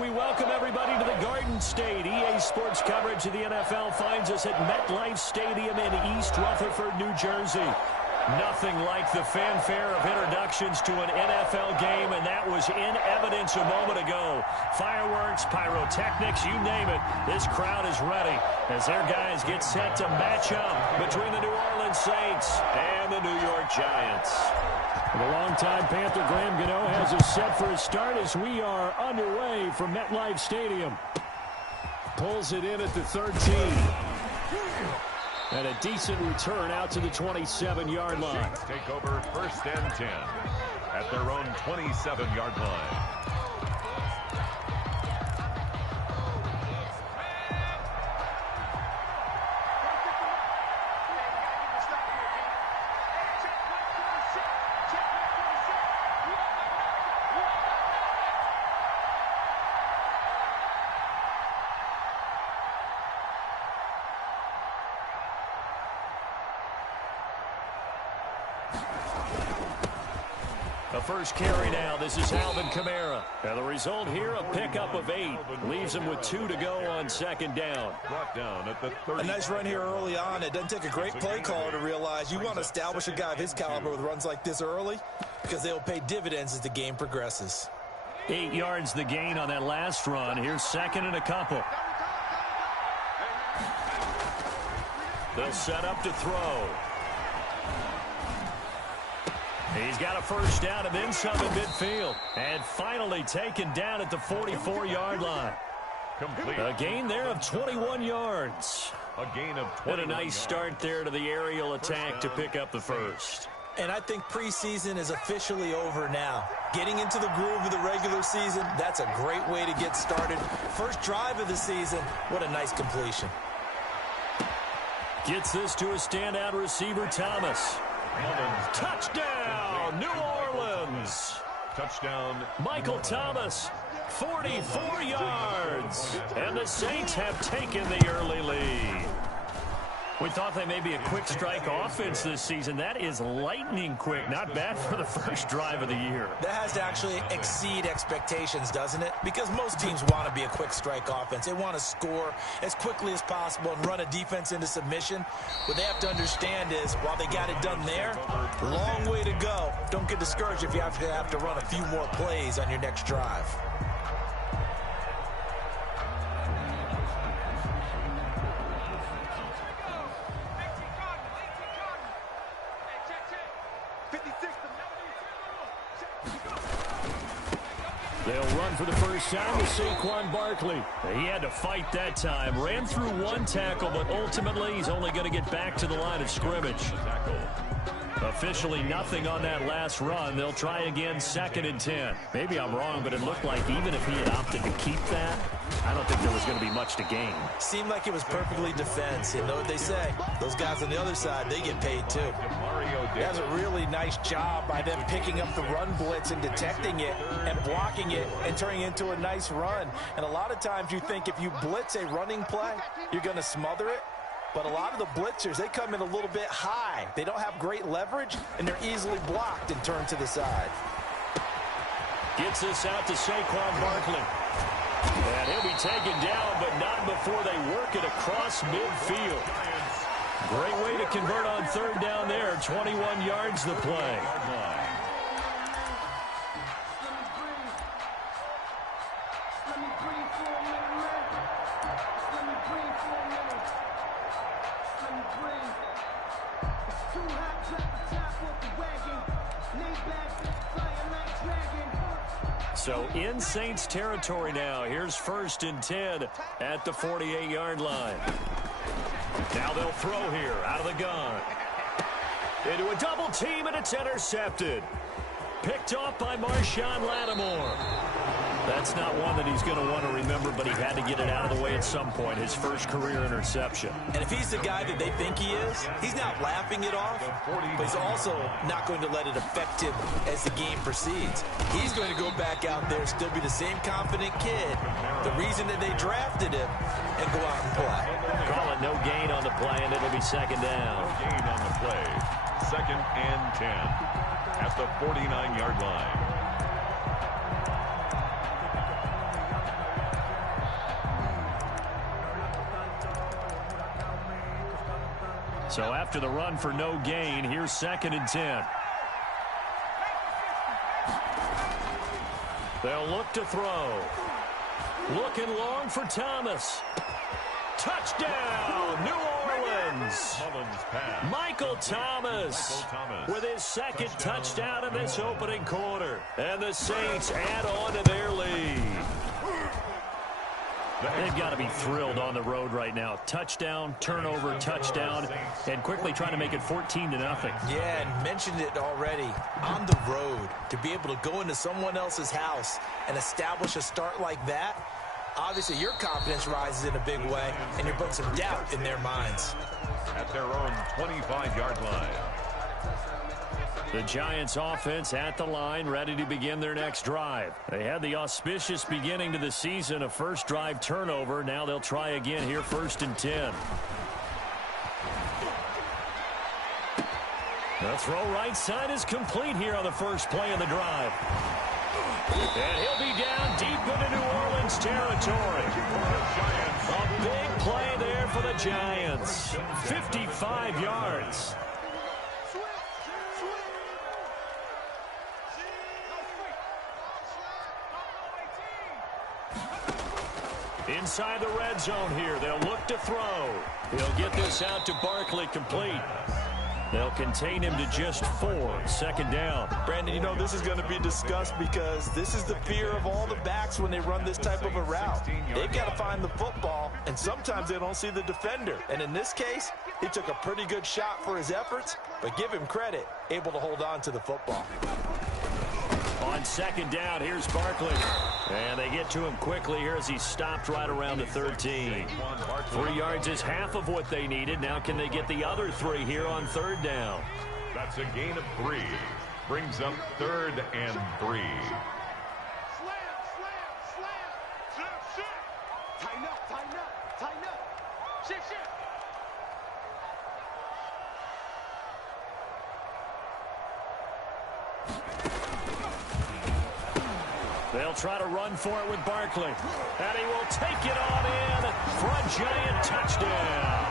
We welcome everybody to the Garden State. EA Sports coverage of the NFL finds us at MetLife Stadium in East Rutherford, New Jersey. Nothing like the fanfare of introductions to an NFL game, and that was in evidence a moment ago. Fireworks, pyrotechnics, you name it. This crowd is ready as their guys get set to match up between the New Orleans Saints and the New York Giants. The longtime Panther Graham Gano has us set for a start as we are underway from MetLife Stadium. Pulls it in at the 13. And a decent return out to the 27-yard line. Take over 1st and 10 at their own 27-yard line. The first carry now. This is Alvin Kamara. And the result here, a pickup of 8. Leaves him with 2 to go on 2nd down. Brought down at the 30. A nice run here early on. It doesn't take a great play caller to realize you want to establish a guy of his caliber with runs like this early because they'll pay dividends as the game progresses. 8 yards the gain on that last run. Here's 2nd and a couple. They'll set up to throw. He's got a first down and then some in midfield. And finally taken down at the 44-yard line. Complete. A gain there of 21 yards. A gain of 21 And a nice start there to the aerial attack to pick up the first. And I think preseason is officially over now. Getting into the groove of the regular season, that's a great way to get started. First drive of the season, what a nice completion. Gets this to a standout receiver, Thomas. Touchdown, New Orleans. Touchdown. Michael Thomas, 44 yards. And the Saints have taken the early lead. We thought they may be a quick strike offense this season. That is lightning quick. Not bad for the first drive of the year. That has to actually exceed expectations, doesn't it? Because most teams want to be a quick strike offense. They want to score as quickly as possible and run a defense into submission. What they have to understand is, while they got it done there, long way to go. Don't get discouraged if you have to run a few more plays on your next drive. They'll run for the first time to Saquon Barkley. He had to fight that time. Ran through one tackle, but ultimately he's only going to get back to the line of scrimmage. Officially nothing on that last run. They'll try again 2nd and 10. Maybe I'm wrong, but it looked like even if he had opted to keep that, I don't think there was going to be much to gain. Seemed like it was perfectly defense. You know what they say? Those guys on the other side, they get paid too. That's a really nice job by them picking up the run blitz and detecting it and blocking it and turning it into a nice run. And a lot of times you think if you blitz a running play, you're going to smother it. But a lot of the blitzers, they come in a little bit high. They don't have great leverage, and they're easily blocked and turned to the side. Gets this out to Saquon Barkley. And he'll be taken down, but not before they work it across midfield. Great way to convert on 3rd down there. 21 yards the play. So in Saints territory now. Here's 1st and 10 at the 48-yard line. Now they'll throw here out of the gun. Into a double team, and it's intercepted. Picked off by Marshawn Lattimore. That's not one that he's going to want to remember, but he had to get it out of the way at some point, his first career interception. And if he's the guy that they think he is, he's not laughing it off, but he's also not going to let it affect him as the game proceeds. He's going to go back out there, still be the same confident kid, the reason that they drafted him, and go out and play. Call it no gain on the play, and it'll be 2nd down. No gain on the play. 2nd and 10 at the 49-yard line. So after the run for no gain, here's 2nd and 10. They'll look to throw. Looking long for Thomas. Touchdown, New Orleans. Michael Thomas with his 2nd touchdown in this opening quarter. And the Saints add on to their lead. They've got to be thrilled on the road right now. Touchdown, turnover, touchdown, and quickly trying to make it 14-0. Yeah, and mentioned it already. On the road, to be able to go into someone else's house and establish a start like that, obviously your confidence rises in a big way, and you're putting some doubt in their minds. At their own 25-yard line. The Giants offense at the line, ready to begin their next drive. They had the auspicious beginning to the season, a first drive turnover. Now they'll try again here, 1st and 10. The throw right side is complete here on the first play of the drive. And he'll be down deep into New Orleans territory. A big play there for the Giants. 55 yards. Inside the red zone here, they'll look to throw. He'll get this out to Barkley, complete. They'll contain him to just 4, 2nd down. Brandon, you know, this is going to be discussed because this is the fear of all the backs when they run this type of a route. They've got to find the football, and sometimes they don't see the defender. And in this case, he took a pretty good shot for his efforts, but give him credit, able to hold on to the football. On 2nd down, here's Barkley. And they get to him quickly here as he stopped right around the 13. 3 yards is half of what they needed. Now can they get the other 3 here on 3rd down? That's a gain of 3. Brings up 3rd and 3. They'll try to run for it with Barkley. And he will take it on in for a Giant touchdown.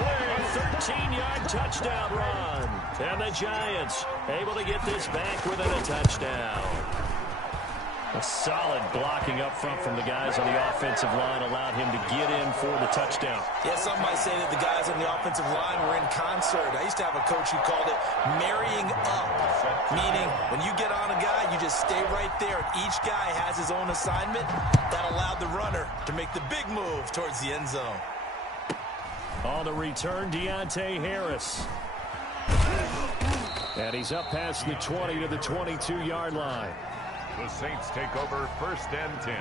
A 13-yard touchdown run. And the Giants able to get this back within a touchdown. A solid blocking up front from the guys on the offensive line allowed him to get in for the touchdown. Yeah, some might say that the guys on the offensive line were in concert. I used to have a coach who called it marrying up, meaning when you get on a guy, you just stay right there. And each guy has his own assignment. That allowed the runner to make the big move towards the end zone. On the return, Deontay Harris. And he's up past the 20 to the 22-yard line. The Saints take over 1st and 10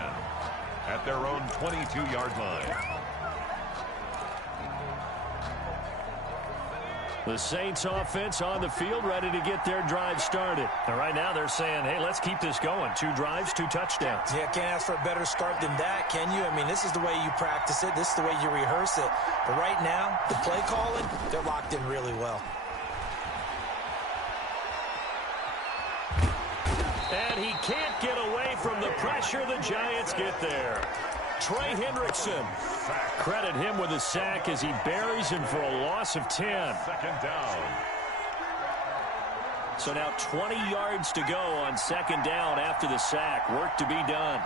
at their own 22-yard line. The Saints offense on the field ready to get their drive started. And right now they're saying, hey, let's keep this going. 2 drives, 2 touchdowns. Yeah, can't ask for a better start than that, can you? I mean, this is the way you practice it. This is the way you rehearse it. But right now, the play calling, they're locked in really well. And he can't get away from the pressure. The Giants get there. Trey Hendrickson. Credit him with a sack as he buries him for a loss of 10. 2nd down. So now 20 yards to go on 2nd down after the sack. Work to be done.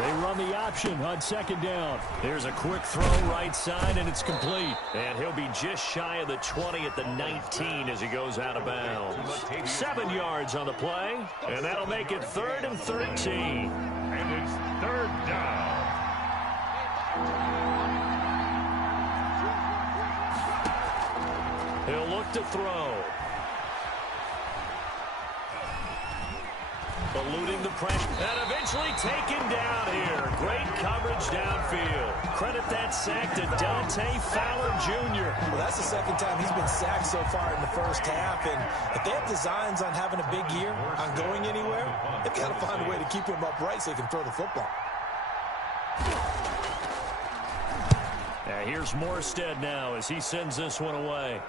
They run the option on 2nd down. There's a quick throw right side, and it's complete. And he'll be just shy of the 20 at the 19 as he goes out of bounds. 7 yards on the play, and that'll make it 3rd and 13. And it's 3rd down. He'll look to throw. Eluding the pressure, and eventually taken down here. Great coverage downfield. Credit that sack to Dante Fowler Jr. Well, that's the 2nd time he's been sacked so far in the first half, and if they have designs on having a big year, on going anywhere, they've got to find a way to keep him upright so he can throw the football. Here's Morstead now as he sends this one away.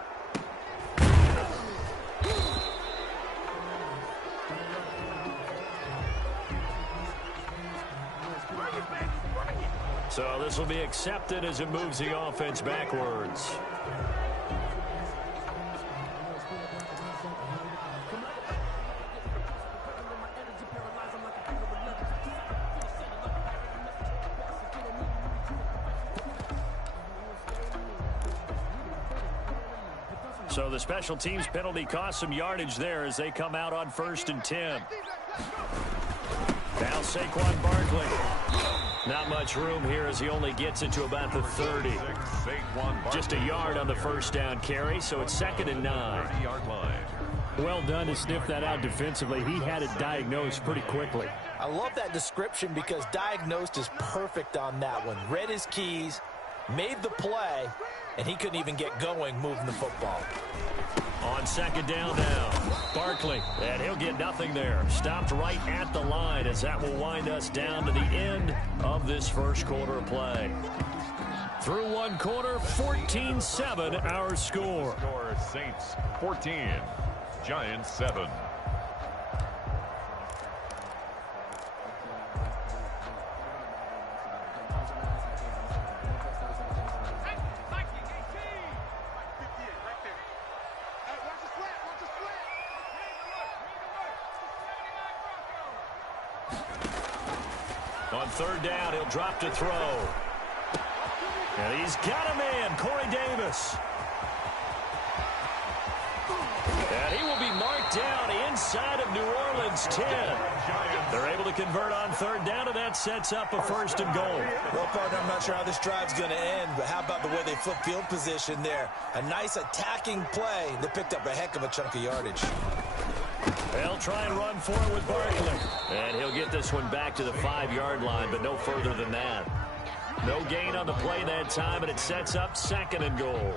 So this will be accepted as it moves the offense backwards. So the special teams penalty cost some yardage there as they come out on 1st and 10. Now Saquon Barkley. Not much room here as he only gets it to about the 30. Just a yard on the first down carry, so it's 2nd and 9. Well done to sniff that out defensively. He had it diagnosed pretty quickly. I love that description because diagnosed is perfect on that one. Read his keys, made the play, and he couldn't even get going moving the football. On 2nd down now, Barkley, and he'll get nothing there. Stopped right at the line as that will wind us down to the end of this first quarter of play. Through one quarter, 14-7 our score. Saints 14, Giants 7. On 3rd down, he'll drop to throw. And he's got a man, Corey Davis. And he will be marked down inside of New Orleans 10. They're able to convert on 3rd down, and that sets up a 1st and goal. Well, partner, I'm not sure how this drive's going to end, but how about the way they flip field position there? A nice attacking play that picked up a heck of a chunk of yardage. They'll try and run for it with Barkley. And he'll get this one back to the 5-yard line, but no further than that. No gain on the play that time, and it sets up 2nd and goal.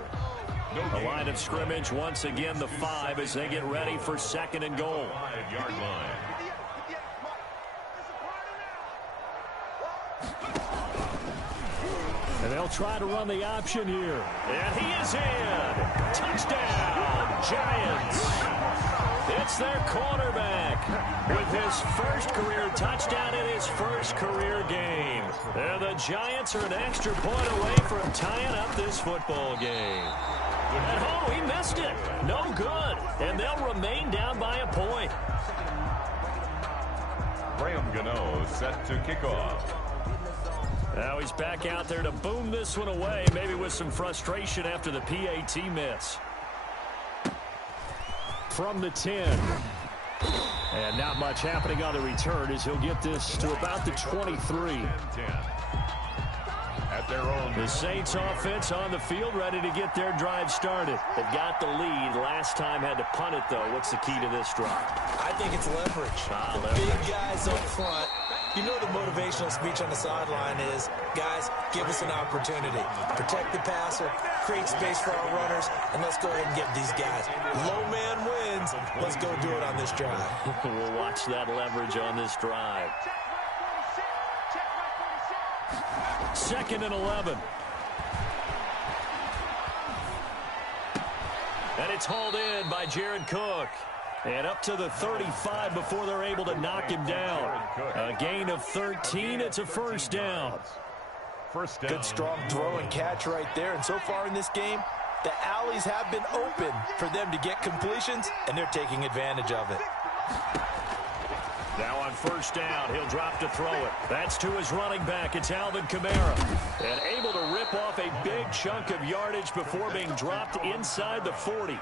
The line of scrimmage, once again, the 5 as they get ready for 2nd and goal. 5-yard line. And they'll try to run the option here. And he is in. Touchdown, Giants. It's their quarterback with his first career touchdown in his first career game. And the Giants are an extra point away from tying up this football game. And oh, he missed it. No good. And they'll remain down by a point. Graham Gano set to kick off. Now he's back out there to boom this one away, maybe with some frustration after the PAT miss. From the 10. And not much happening on the return as he'll get this to about the 23. At their own. The Saints offense on the field ready to get their drive started. They've got the lead. Last time had to punt it, though. What's the key to this drive? I think it's leverage. Leverage. Big guys up front. You know the motivational speech on the sideline is, guys, give us an opportunity. Protect the passer, create space for our runners, and let's go ahead and get these guys. Low man wins. Let's go do it on this drive. We'll watch that leverage on this drive. 2nd and 11. And it's hauled in by Jared Cook. And up to the 35 before they're able to knock him down. A gain of 13. It's a 1st down. First down. Good strong throw and catch right there. And so far in this game, the alleys have been open for them to get completions, and they're taking advantage of it. Now on 1st down, he'll drop to throw it. That's to his running back. It's Alvin Kamara. And able to rip off a big chunk of yardage before being dropped inside the 40.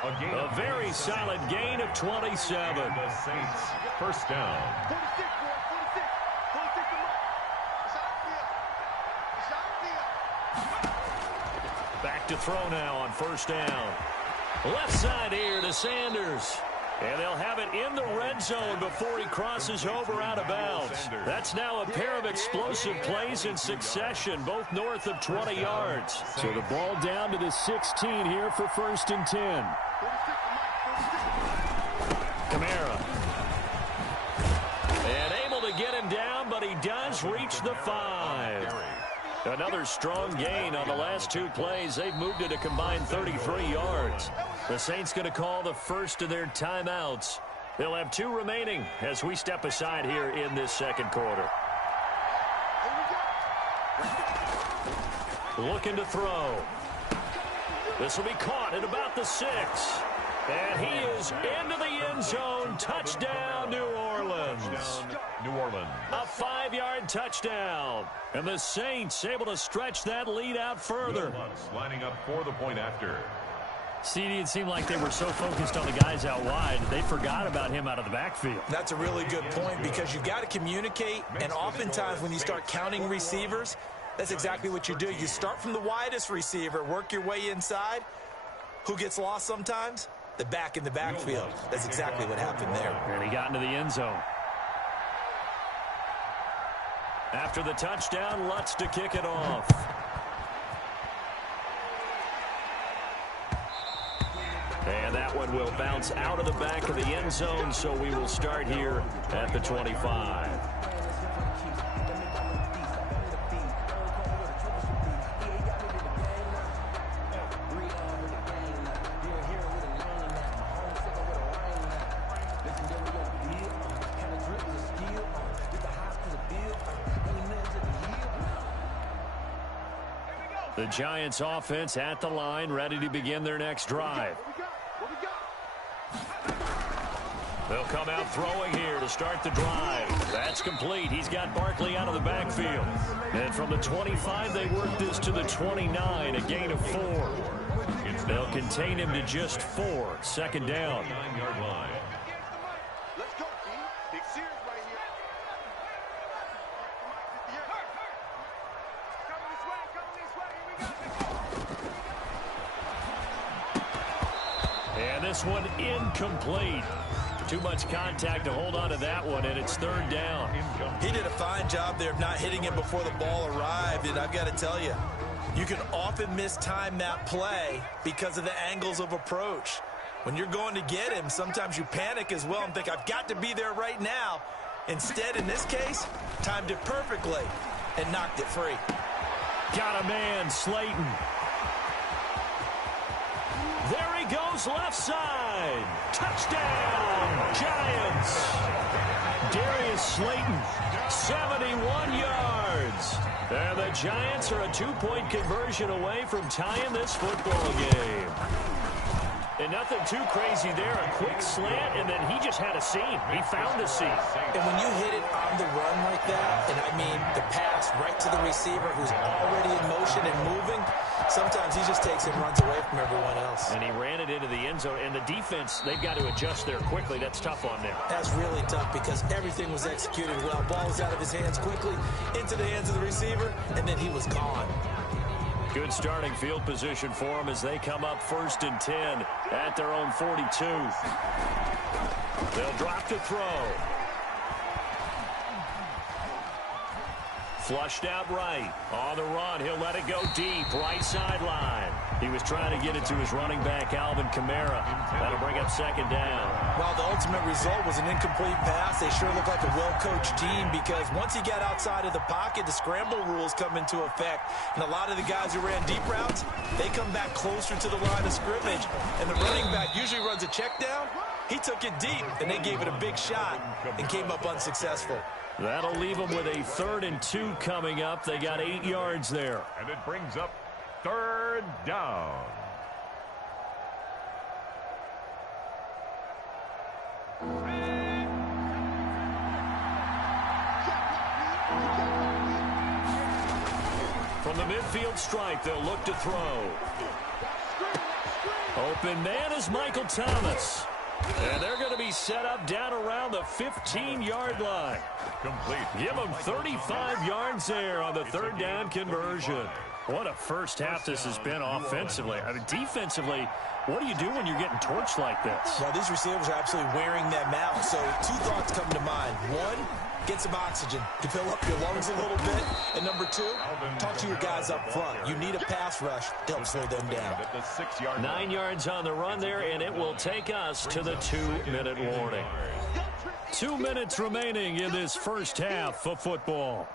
A very solid gain of 27. The Saints, 1st down. Back to throw now on 1st down. Left side here to Sanders. And they'll have it in the red zone before he crosses over out of bounds. That's now a pair of explosive plays in succession, both north of 20 yards. So the ball down to the 16 here for 1st and 10. Kamara. And able to get him down, but he does reach the 5. Another strong gain on the last 2 plays. They've moved it a combined 33 yards. The Saints going to call the first of their timeouts. They'll have 2 remaining as we step aside here in this 2nd quarter. looking to throw. This will be caught at about the 6. And he is into the end zone. Touchdown, New Orleans. New Orleans. A 5-yard touchdown. And the Saints able to stretch that lead out further. Lining up for the point after. CD, it seemed like they were so focused on the guys out wide, they forgot about him out of the backfield. That's a really good point because you've got to communicate, and oftentimes when you start counting receivers, that's exactly what you do. You start from the widest receiver, work your way inside. Who gets lost sometimes? The back in the backfield. That's exactly what happened there. And he got into the end zone. After the touchdown, Lutz to kick it off. And that one will bounce out of the back of the end zone, so we will start here at the 25. The Giants offense at the line, ready to begin their next drive. They'll come out throwing here to start the drive. That's complete. He's got Barkley out of the backfield. And from the 25, they work this to the 29, a gain of 4. They'll contain him to just 4. Second down. 9-yard line. And this one incomplete. Too much contact to hold on to that one, and it's third down. He did a fine job there of not hitting him before the ball arrived, and I've got to tell you, you can often mistime that play because of the angles of approach. When you're going to get him, sometimes you panic as well and think, I've got to be there right now. Instead, in this case, timed it perfectly and knocked it free. Got a man, Slayton. There he goes, left side. Touchdown, Giants. Darius Slayton, 71 yards. And the Giants are a 2-point conversion away from tying this football game. And nothing too crazy there. A quick slant, and then he just had a seam. He found a seam. And when you hit it on the run like that, and I mean the pass right to the receiver who's already in motion and moving, sometimes he just takes and runs away from everyone else. And he ran it into the end zone. And the defense, they've got to adjust there quickly. That's tough on them. That's really tough because everything was executed well. Ball was out of his hands quickly, into the hands of the receiver, and then he was gone. Good starting field position for them as they come up 1st and 10 at their own 42. They'll drop to throw. Flushed out right. On the run, he'll let it go deep. Right sideline. He was trying to get it to his running back, Alvin Kamara. That'll bring up second down. Well, the ultimate result was an incomplete pass. They sure look like a well-coached team because once he got outside of the pocket, the scramble rules come into effect. And a lot of the guys who ran deep routes, they come back closer to the line of scrimmage. And the running back usually runs a check down. He took it deep, and they gave it a big shot and came up unsuccessful. That'll leave them with a 3rd and 2 coming up. They got 8 yards there. And it brings up third down. From the midfield stripe, they'll look to throw. Open man is Michael Thomas. And they're going to be set up down around the 15-yard line. Complete. Give them 35 yards there on the 3rd down conversion. What a first half this has been offensively. I mean, defensively, what do you do when you're getting torched like this? Well, these receivers are absolutely wearing them out. So 2 thoughts come to mind. 1, get some oxygen to fill up your lungs a little bit. And number 2, talk to your guys up front. You need a pass rush to help slow them down. 9 yards on the run there, and it will take us to the 2-minute warning. 2 minutes remaining in this first half of football.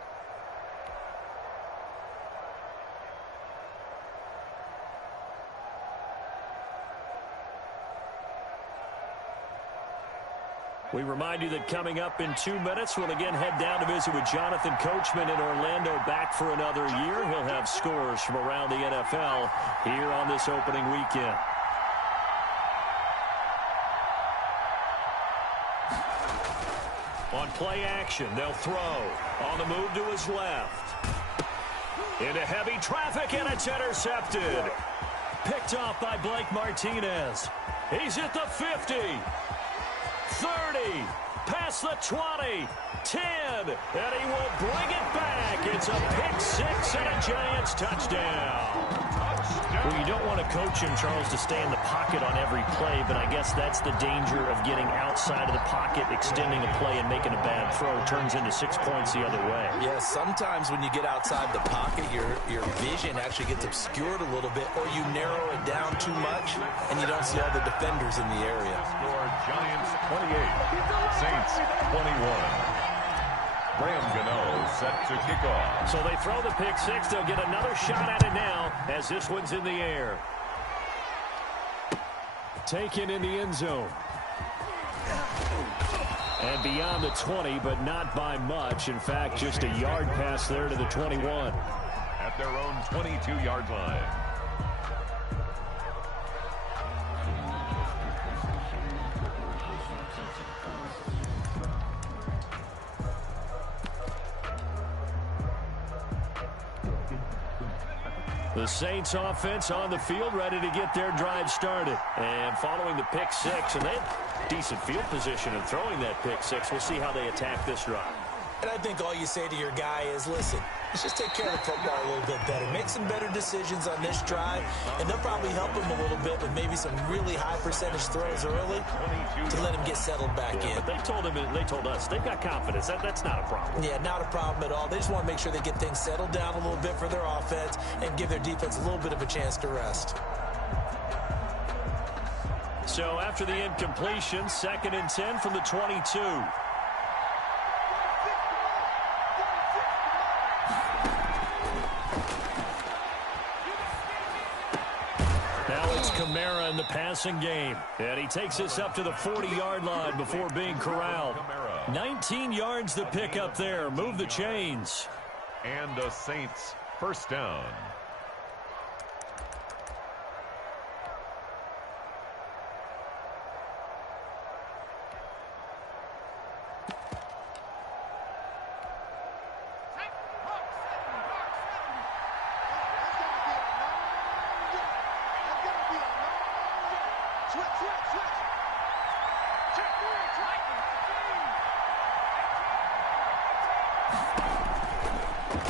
We remind you that coming up in 2 minutes, we'll again head down to visit with Jonathan Coachman in Orlando, back for another year. He'll have scores from around the NFL here on this opening weekend. On play action, they'll throw. On the move to his left. Into heavy traffic, and it's intercepted. Picked off by Blake Martinez. He's at the 50. 30, past the 20, 10, and he will bring it back. It's a pick six and a Giants touchdown. Well, you don't want to coach him, Charles, to stay in the pocket on every play, but I guess that's the danger of getting outside of the pocket, extending a play and making a bad throw. Turns into 6 points the other way. Yeah, sometimes when you get outside the pocket, your vision actually gets obscured a little bit, or you narrow it down too much, and you don't see all the defenders in the area. Score Giants 28, Saints 21. Graham Gano set to kick off. So they throw the pick six. They'll get another shot at it now as this one's in the air. Taken in the end zone. And beyond the 20, but not by much. In fact, just a yard pass there to the 21. At their own 22-yard line. The Saints offense on the field, ready to get their drive started. And following the pick six, and they have decent field position in throwing that pick six. We'll see how they attack this drive. And I think all you say to your guy is, listen, let's just take care of the football a little bit better. Make some better decisions on this drive, and they'll probably help him a little bit with maybe some really high percentage throws early to let him get settled back in. But they told us they've got confidence. That's not a problem. Yeah, not a problem at all. They just want to make sure they get things settled down a little bit for their offense and give their defense a little bit of a chance to rest. So after the incompletion, 2nd and 10 from the 22. Kamara in the passing game. And he takes us up to the 40-yard line before being corralled. 19 yards to pick up there. Move the chains. And the Saints first down.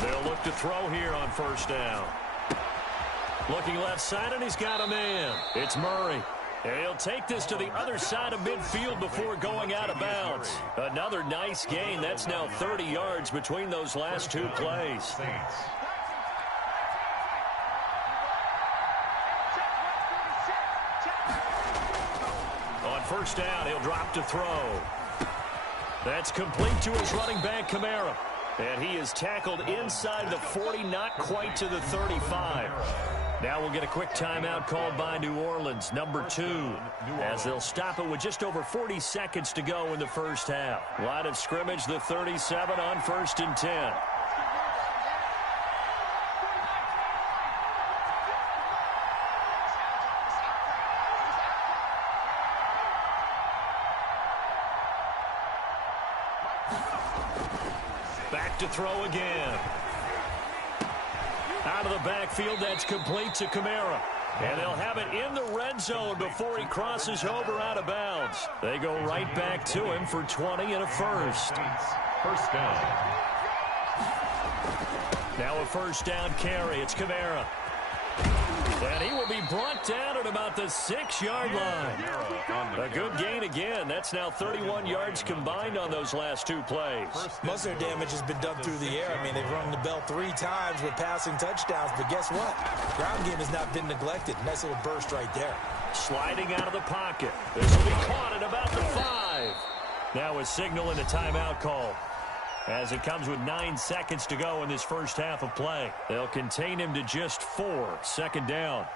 They'll look to throw here on first down. Looking left side, and he's got a man. It's Murray. And he'll take this to the other side of midfield before going out of bounds. Another nice gain. That's now 30 yards between those last two plays. On first down, he'll drop to throw. That's complete to his running back, Kamara. And he is tackled inside the 40, not quite to the 35. Now we'll get a quick timeout called by New Orleans, number 2, as they'll stop it with just over 40 seconds to go in the first half. Line of scrimmage, the 37 on 1st and 10. Back to throw again. Out of the backfield, that's complete to Kamara. And they'll have it in the red zone before he crosses over out of bounds. They go right back to him for 20 and a first. First down. Now a first down carry. It's Kamara. And he will be brought down at about the 6-yard line. A good gain again. That's now 31 yards combined on those last two plays. Most of their damage has been done through the air. I mean, they've rung the bell 3 times with passing touchdowns. But guess what? Ground game has not been neglected. Nice little burst right there. Sliding out of the pocket. This will be caught at about the 5. Now a signal and a timeout call, as it comes with 9 seconds to go in this first half of play. They'll contain him to just 4. Second down.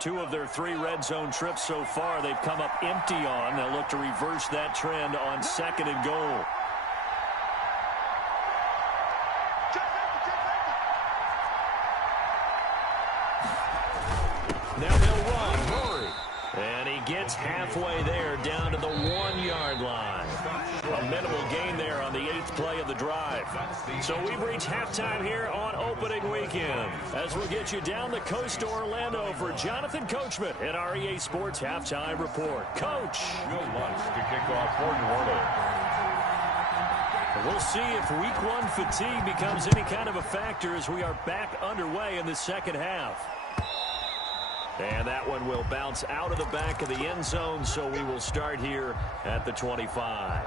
2 of their 3 red zone trips so far, they've come up empty on. They'll look to reverse that trend on 2nd and goal. Now they'll run. And he gets halfway there down to the 1-yard line. A minimal gain there on the 8th play of the drive. So we've reached halftime here on opening weekend. As we'll get you down the coast to Orlando for Jonathan Coachman at our EA Sports Halftime Report. Coach. No lunch to kick off for New Orleans. We'll see if week 1 fatigue becomes any kind of a factor as we are back underway in the second half. And that one will bounce out of the back of the end zone, so we will start here at the 25.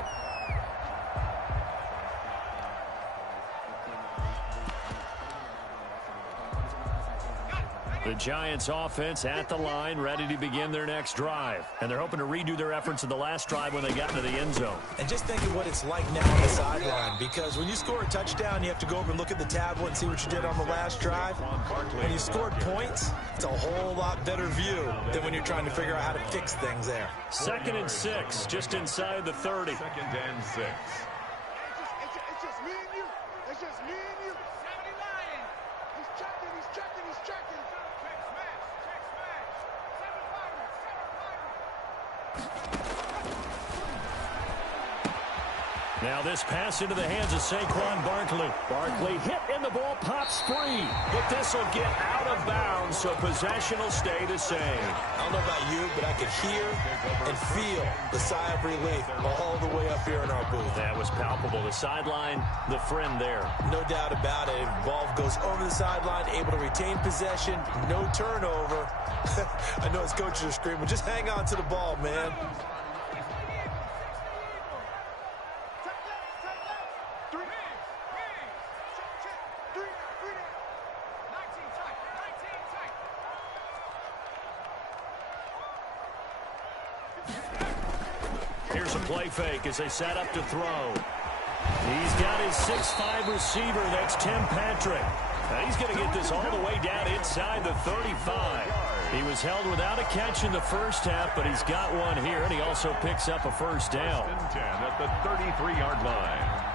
The Giants offense at the line, ready to begin their next drive. And they're hoping to redo their efforts in the last drive when they got into the end zone. And just think of what it's like now on the sideline, because when you score a touchdown, you have to go over and look at the tablet and see what you did on the last drive. When you scored points, it's a whole lot better view than when you're trying to figure out how to fix things there. 2nd and 6, just inside the 30. 2nd and 6. It's just me and you. It's just me and you. He's checking. Now this pass into the hands of Saquon Barkley. Barkley hit and the ball pops free. But this will get out of bounds, so possession will stay the same. I don't know about you, but I could hear and feel the sigh of relief all the way up here in our booth. That was palpable. The sideline, the friend there. No doubt about it. Ball goes over the sideline, able to retain possession, no turnover. I know his coaches are screaming, just hang on to the ball, man. Here's a play fake as they set up to throw. He's got his 6'5" receiver. That's Tim Patrick. Now he's going to get this all the way down inside the 35. He was held without a catch in the first half, but he's got one here, and he also picks up a first down. 10 at the 33-yard line.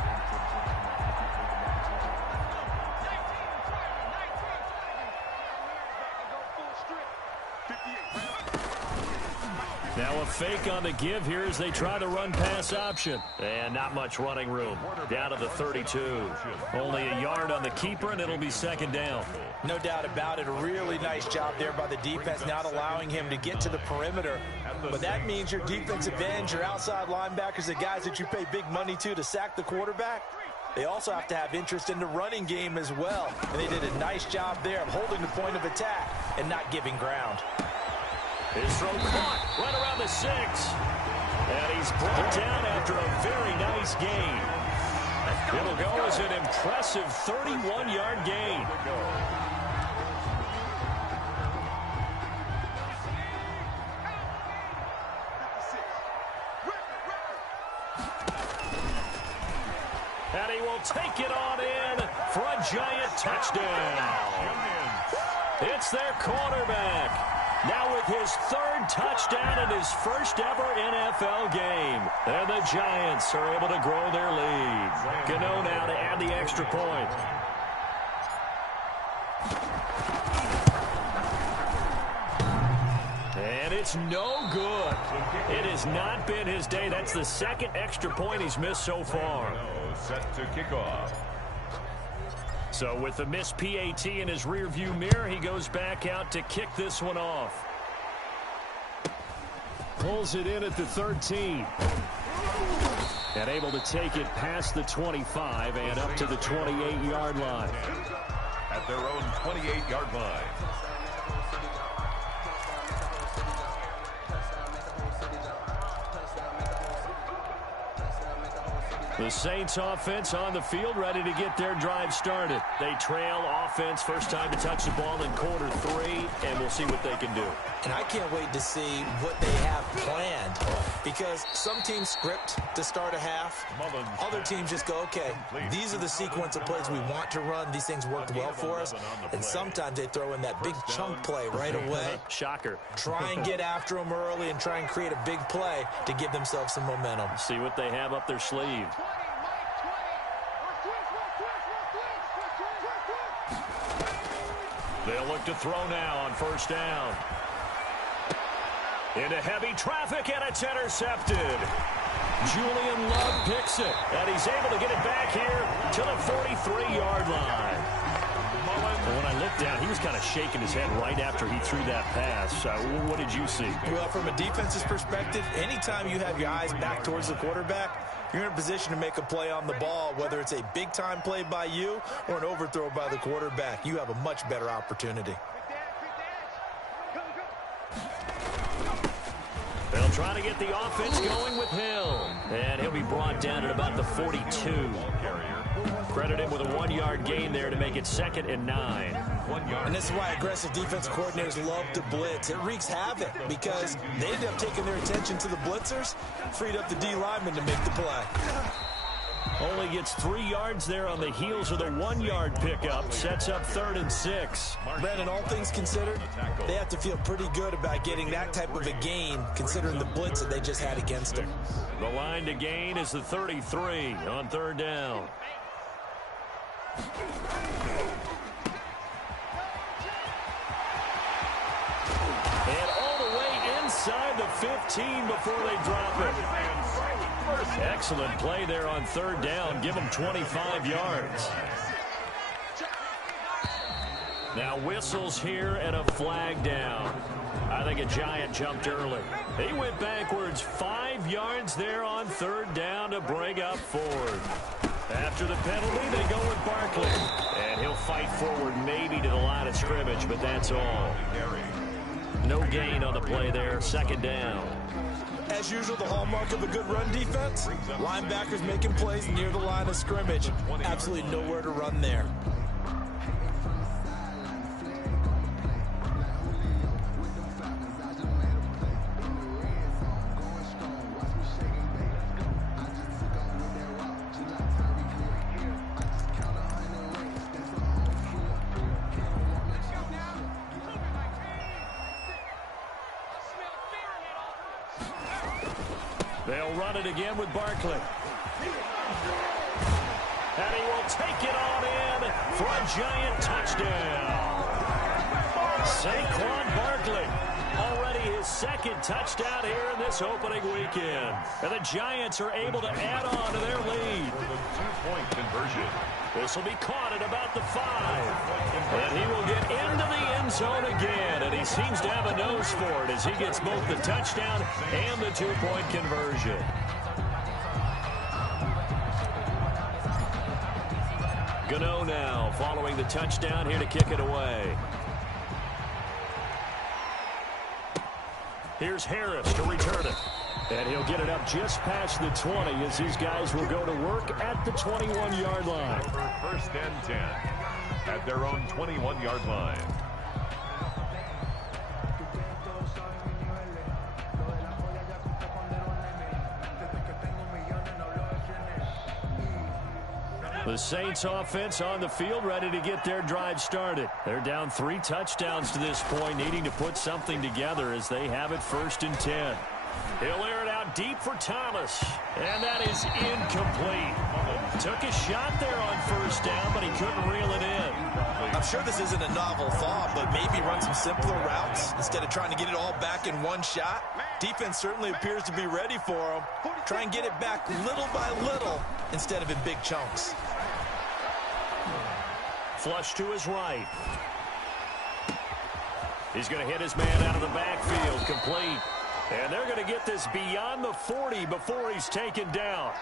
Now a fake on the give here as they try the run-pass option. And not much running room. Down to the 32. Only a yard on the keeper, and it'll be 2nd down. No doubt about it. A really nice job there by the defense, not allowing him to get to the perimeter. But that means your defensive ends, your outside linebackers, the guys that you pay big money to sack the quarterback, they also have to have interest in the running game as well. And they did a nice job there of holding the point of attack and not giving ground. His throw caught right around the 6. And he's brought down after a very nice gain. It'll go as an impressive 31-yard gain. And he will take it on in for a giant touchdown. It's their quarterback. Now with his 3rd touchdown and his first ever NFL game. And the Giants are able to grow their lead. Gano now to add the extra point. And it's no good. It has not been his day. That's the 2nd extra point he's missed so far. Set to kick off. So with the missed PAT in his rearview mirror, he goes back out to kick this one off. Pulls it in at the 13. And able to take it past the 25 and up to the 28-yard line. At their own 28-yard line. The Saints offense on the field, ready to get their drive started. They trail offense, first time to touch the ball in quarter 3, and we'll see what they can do. And I can't wait to see what they have planned, because some teams script to start a half. Other teams just go, okay, these are the sequence of plays we want to run. These things worked well for us. And sometimes they throw in that big chunk play right away. Shocker. Try and get after them early and try and create a big play to give themselves some momentum. See what they have up their sleeve. They'll look to throw now on first down. Into heavy traffic, and it's intercepted. Julian Love picks it, and he's able to get it back here to the 43-yard line. When I looked down, he was kind of shaking his head right after he threw that pass. What did you see? Well, from a defense's perspective, anytime you have your eyes back towards the quarterback, you're in a position to make a play on the ball, whether it's a big-time play by you or an overthrow by the quarterback. You have a much better opportunity. They'll try to get the offense going with Hill. And he'll be brought down at about the 42. Credit him with a 1-yard gain there to make it 2nd and 9. And this is why aggressive defense coordinators love to blitz. It wreaks havoc because they end up taking their attention to the blitzers, freed up the D lineman to make the play. Only gets 3 yards there on the heels of the 1-yard pickup. Sets up 3rd and 6. Brandon, all things considered, they have to feel pretty good about getting that type of a gain, considering the blitz that they just had against them. The line to gain is the 33 on 3rd down. And all the way inside the 15 before they drop it. Excellent play there on 3rd down. Give them 25 yards. Now whistles here and a flag down. I think a Giant jumped early. He went backwards 5 yards there on 3rd down to bring up Ford. After the penalty, they go with Barkley. And he'll fight forward maybe to the line of scrimmage, but that's all. No gain on the play there. 2nd down. As usual, the hallmark of a good run defense, linebackers making plays near the line of scrimmage. Absolutely nowhere to run there. They'll run it again with Barkley. And he will take it on in for a Giant touchdown. Saquon Barkley, already his 2nd touchdown here in this opening weekend. And the Giants are able to add on to their lead. For the 2-point conversion. This will be caught at about the 5. And he will get into the end zone again. And he seems to have a nose for it as he gets both the touchdown and the 2-point conversion. Gano now following the touchdown here to kick it away. Here's Harris to return it. And he'll get it up just past the 20 as these guys will go to work at the 21-yard line. For 1st and 10 at their own 21-yard line. The Saints offense on the field ready to get their drive started. They're down 3 touchdowns to this point, needing to put something together as they have it 1st and 10. He'll air it out deep for Thomas, and that is incomplete. Took a shot there on 1st down, but he couldn't reel it in. I'm sure this isn't a novel thought, but maybe run some simpler routes instead of trying to get it all back in one shot. Defense certainly appears to be ready for him. Try and get it back little by little instead of in big chunks. Flush to his right. He's going to hit his man out of the backfield, complete. And they're going to get this beyond the 40 before he's taken down.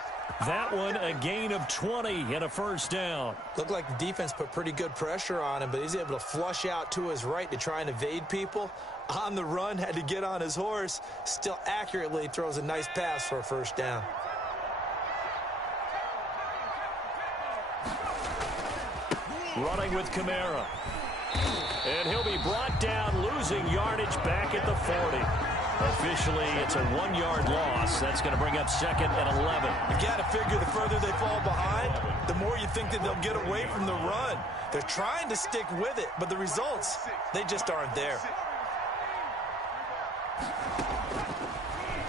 That one, a gain of 20 and a 1st down. Looked like the defense put pretty good pressure on him, but he's able to flush out to his right to try and evade people. On the run, had to get on his horse. Still accurately throws a nice pass for a 1st down. running with Kamara. And he'll be brought down, losing yardage back at the 40. Officially, it's a 1-yard loss. That's going to bring up 2nd and 11. You got to figure the further they fall behind, the more you think that they'll get away from the run. They're trying to stick with it, but the results, they just aren't there.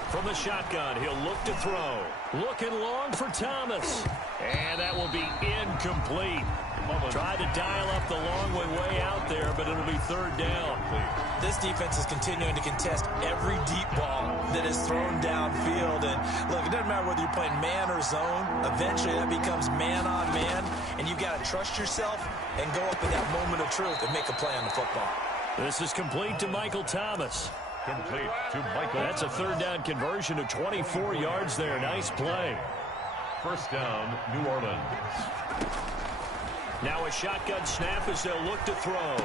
From the shotgun, he'll look to throw. Looking long for Thomas. And that will be incomplete. Tried to dial up the long way out there, but it'll be 3rd down. This defense is continuing to contest every deep ball that is thrown downfield. And look, it doesn't matter whether you're playing man or zone. Eventually that becomes man on man, and you got to trust yourself and go up in that moment of truth and make a play on the football. This is complete to Michael Thomas. Complete to Michael. That's a 3rd down conversion of 24 yards there. Nice play. 1st down, New Orleans. Now a shotgun snap as they'll look to throw.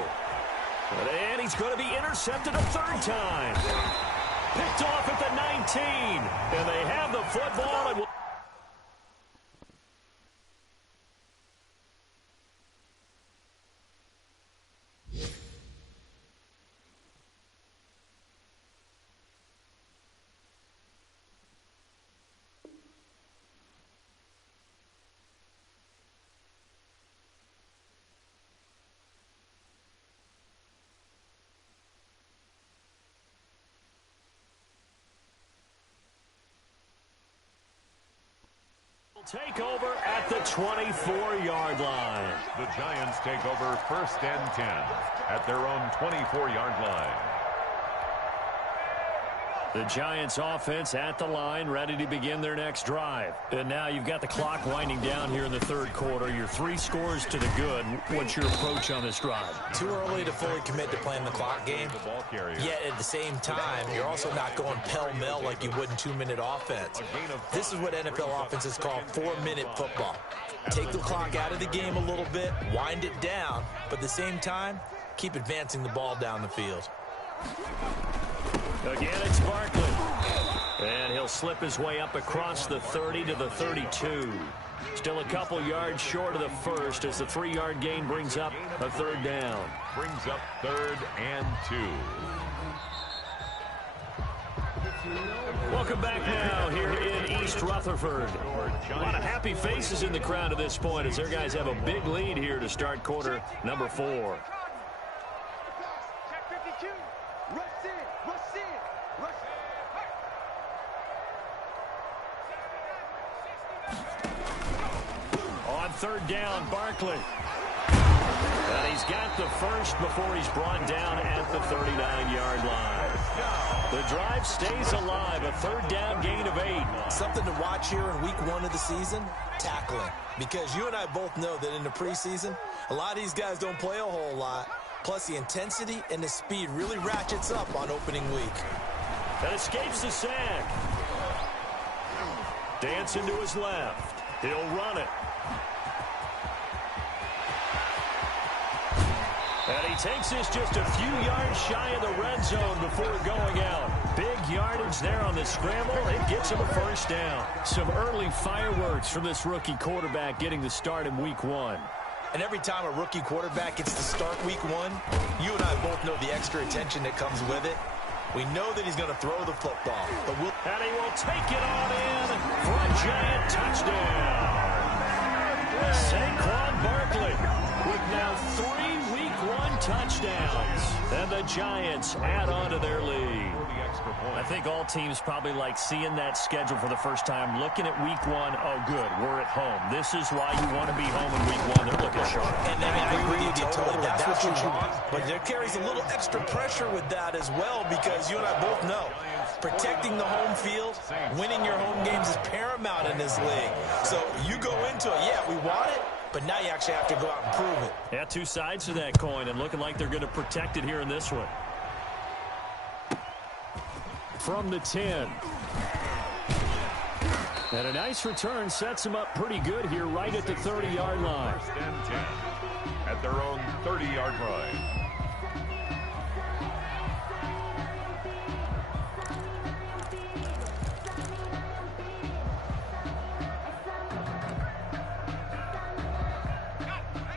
And he's going to be intercepted a 3rd time. Picked off at the 19. And they have the football. And take over at the 24-yard line. The Giants take over 1st and 10 at their own 24-yard line. The Giants offense at the line, ready to begin their next drive. And now you've got the clock winding down here in the 3rd quarter. You're 3 scores to the good. What's your approach on this drive? Too early to fully commit to playing the clock game. Yet at the same time, you're also not going pell-mell like you would in 2-minute offense. This is what NFL offenses call 4-minute football. Take the clock out of the game a little bit, wind it down, but at the same time, keep advancing the ball down the field. Again, it's Barkley. And he'll slip his way up across the 30 to the 32. Still a couple yards short of the first as the 3-yard gain brings up a 3rd down. Brings up 3rd and 2. Welcome back now here in East Rutherford. A lot of happy faces in the crowd at this point as their guys have a big lead here to start quarter number 4. On 3rd down, Barkley. And he's got the first before he's brought down at the 39-yard line. The drive stays alive, a 3rd down gain of 8. Something to watch here in week 1 of the season, tackling. Because you and I both know that in the preseason, a lot of these guys don't play a whole lot. Plus the intensity and the speed really ratchets up on opening week. That escapes the sack. Dancing to his left. He'll run it. And he takes this just a few yards shy of the red zone before going out. Big yardage there on the scramble. It gets him a 1st down. Some early fireworks from this rookie quarterback getting the start in week 1. And every time a rookie quarterback gets to start week 1, you and I both know the extra attention that comes with it. We know that he's going to throw the football. But and he will take it on in for a Giant touchdown. Saquon Barkley with now 3 week 1 touchdowns. And the Giants add on to their lead. I think all teams probably like seeing that schedule for the first time, looking at week 1. Oh, good, we're at home. This is why you want to be home in week 1. They're looking sharp. And I agree with you totally. That's what you want. But there carries a little extra pressure with that as well, because you and I both know protecting the home field, winning your home games is paramount in this league. So you go into it, yeah, we want it, but now you actually have to go out and prove it. Yeah, 2 sides to that coin, and looking like they're going to protect it here in this one. From the 10. And a nice return sets them up pretty good here right at the 30-yard line. 1st and 10 at their own 30-yard line.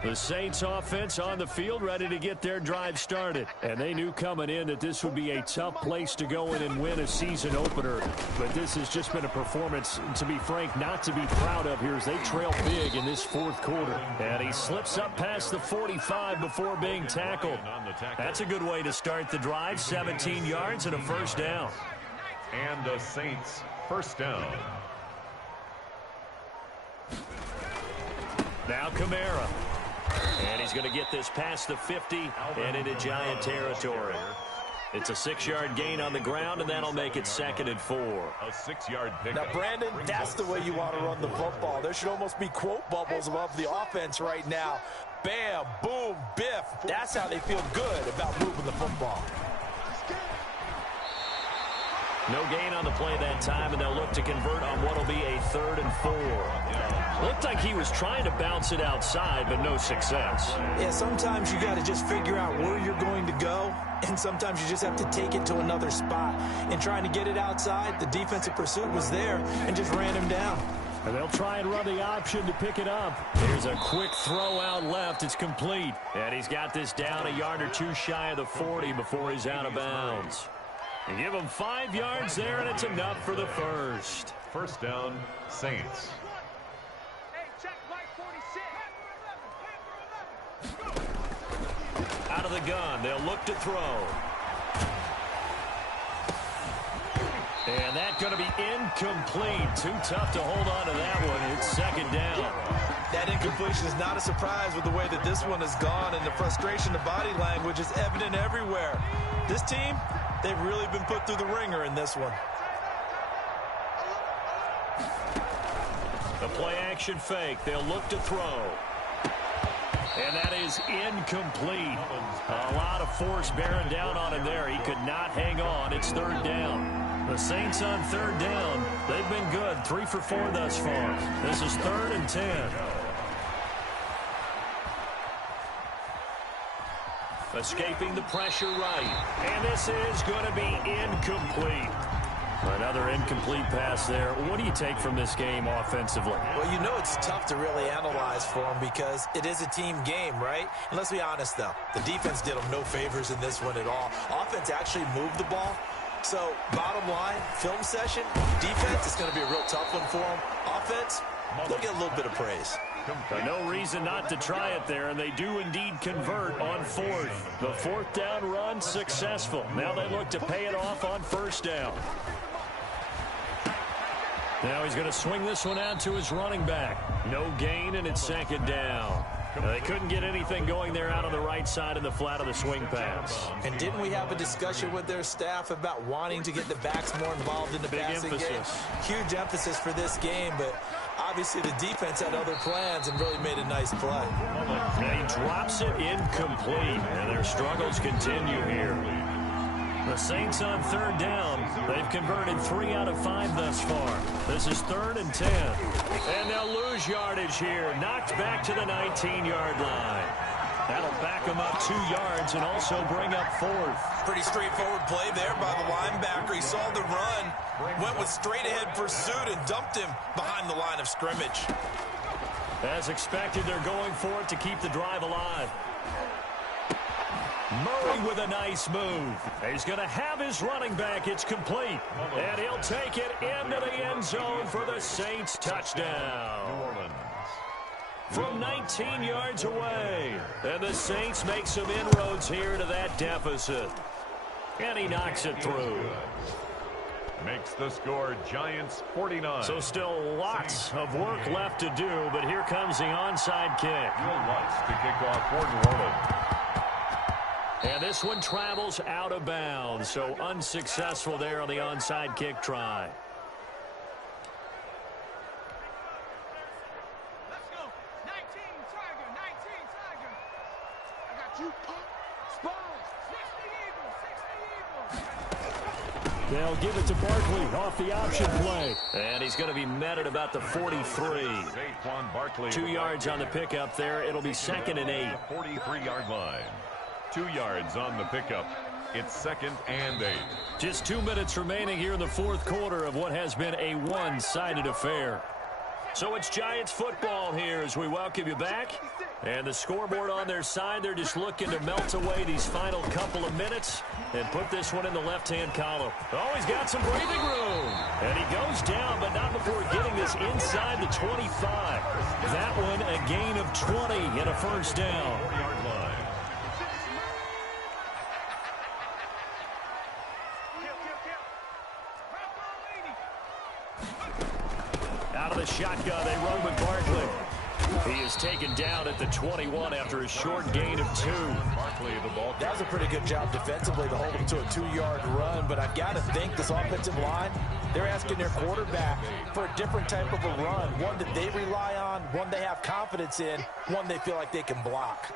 The The Saints offense on the field ready to get their drive started. And they knew coming in that this would be a tough place to go in and win a season opener. But this has just been a performance, to be frank, not to be proud of here as they trail big in this fourth quarter. And he slips up past the 45 before being tackled. That's a good way to start the drive. 17 yards and a first down. And the Saints first down. Now Kamara. And he's going to get this past the 50 and into Giant territory. It's a 6-yard gain on the ground, and that'll make it 2nd and 4. A 6-yard pickup. Now, Brandon, that's the way you want to run the football. There should almost be quote bubbles above the offense right now. Bam, boom, biff. That's how they feel good about moving the football. No gain on the play that time, and they'll look to convert on what will be a 3rd and 4. Looked like he was trying to bounce it outside, but no success. Yeah, sometimes you got to just figure out where you're going to go, and sometimes you just have to take it to another spot. And trying to get it outside, the defensive pursuit was there and just ran him down. And they'll try and run the option to pick it up. Here's a quick throw out left. It's complete. And he's got this down a yard or two shy of the 40 before he's out of bounds. And give him 5 yards there, and it's enough for the first. First down, Saints. Hey, check Mike 46. Out of the gun, they'll look to throw. And that's going to be incomplete. Too tough to hold on to that one. It's 2nd down. That incompletion is not a surprise with the way that this one has gone, and the frustration, the body language is evident everywhere. This team, they've really been put through the ringer in this one. The play-action fake. They'll look to throw. And that is incomplete. A lot of force bearing down on him there. He could not hang on. It's 3rd down. The Saints on 3rd down. They've been good. 3 for 4 thus far. This is 3rd and 10. Escaping the pressure right. And this is going to be incomplete. Another incomplete pass there. What do you take from this game offensively? Well, you know it's tough to really analyze for them because it is a team game, right? And let's be honest, though. The defense did them no favors in this one at all. Offense actually moved the ball. So, bottom line, film session, defense is going to be a real tough one for them. Offense, they'll get a little bit of praise. No reason not to try it there, and they do indeed convert on 4th. The 4th down run successful. Now they look to pay it off on 1st down. Now he's going to swing this one out to his running back. No gain, and it's 2nd down. They couldn't get anything going there out on the right side of the flat of the swing pass. And didn't we have a discussion with their staff about wanting to get the backs more involved in the passing game? Huge emphasis for this game, but obviously the defense had other plans and really made a nice play. And he drops it incomplete, and their struggles continue here. The Saints on 3rd down. They've converted 3 out of 5 thus far. This is 3rd and 10. And they'll lose yardage here. Knocked back to the 19-yard line. That'll back them up 2 yards and also bring up 4th. Pretty straightforward play there by the linebacker. He saw the run, went with straight-ahead pursuit, and dumped him behind the line of scrimmage. As expected, they're going for it to keep the drive alive. Murray with a nice move. He's going to have his running back. It's complete. And he'll take it into the end zone for the Saints touchdown. New Orleans. From 19 yards away. And the Saints make some inroads here to that deficit. And he knocks it through. Makes the score Giants 49. So still lots of work left to do, but here comes the onside kick. Lutz to kick off for New Orleans. And this one travels out of bounds, so unsuccessful there on the onside kick try. Let's go. 19 Tiger. 19 Tiger. I got you, Pop. Spy. 60 Eagles. 60 Eagles. They'll give it to Barkley off the option play. And he's going to be met at about the 43. Saquon Barkley. 2 yards on the pickup there. It'll be 2nd and 8. 43-yard line. 2 yards on the pickup. It's 2nd and 8. Just 2 minutes remaining here in the fourth quarter of what has been a one-sided affair. So it's Giants football here as we welcome you back. And the scoreboard on their side, they're just looking to melt away these final couple of minutes and put this one in the left-hand column. Oh, he's got some breathing room. And he goes down, but not before getting this inside the 25. That one a gain of 20 and a first down. 4-yard line. Out of the shotgun, they run with Barkley. He is taken down at the 21 after a short gain of 2. Barkley, the ball. That was a pretty good job defensively to hold him to a 2-yard run, but I've got to think this offensive line, they're asking their quarterback for a different type of a run, one that they rely on, one they have confidence in, one they feel like they can block.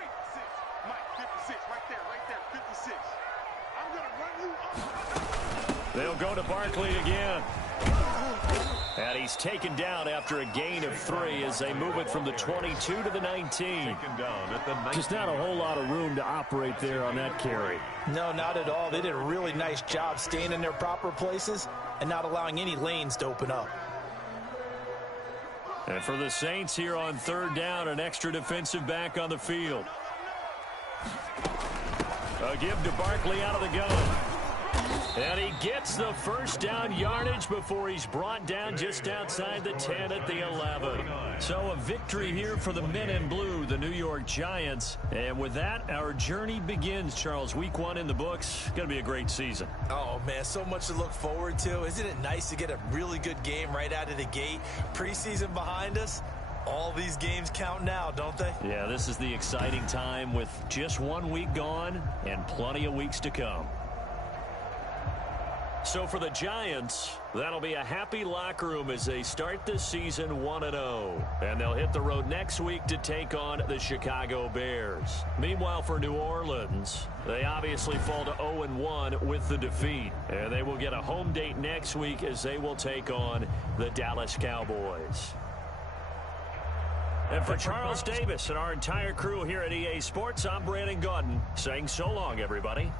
Mike, 56, right there, 56. I'm going to run you up. They'll go to Barkley again. And he's taken down after a gain of 3 as they move it from the 22 to the 19. Taken down at the 19. Just not a whole lot of room to operate there on that carry. No, not at all. They did a really nice job staying in their proper places and not allowing any lanes to open up. And for the Saints here on 3rd down, an extra defensive back on the field. A give to Barkley out of the gun. And he gets the first down yardage before he's brought down just outside the 10 at the 11. So a victory here for the men in blue, the New York Giants. And with that, our journey begins, Charles. Week 1 in the books. Going to be a great season. Oh, man, so much to look forward to. Isn't it nice to get a really good game right out of the gate? Preseason behind us. All these games count now, don't they? Yeah, this is the exciting time with just 1 week gone and plenty of weeks to come. So for the Giants, that'll be a happy locker room as they start this season 1-0. And they'll hit the road next week to take on the Chicago Bears. Meanwhile, for New Orleans, they obviously fall to 0-1 with the defeat. And they will get a home date next week as they will take on the Dallas Cowboys. And for Charles Davis and our entire crew here at EA Sports, I'm Brandon Gaudin saying so long, everybody.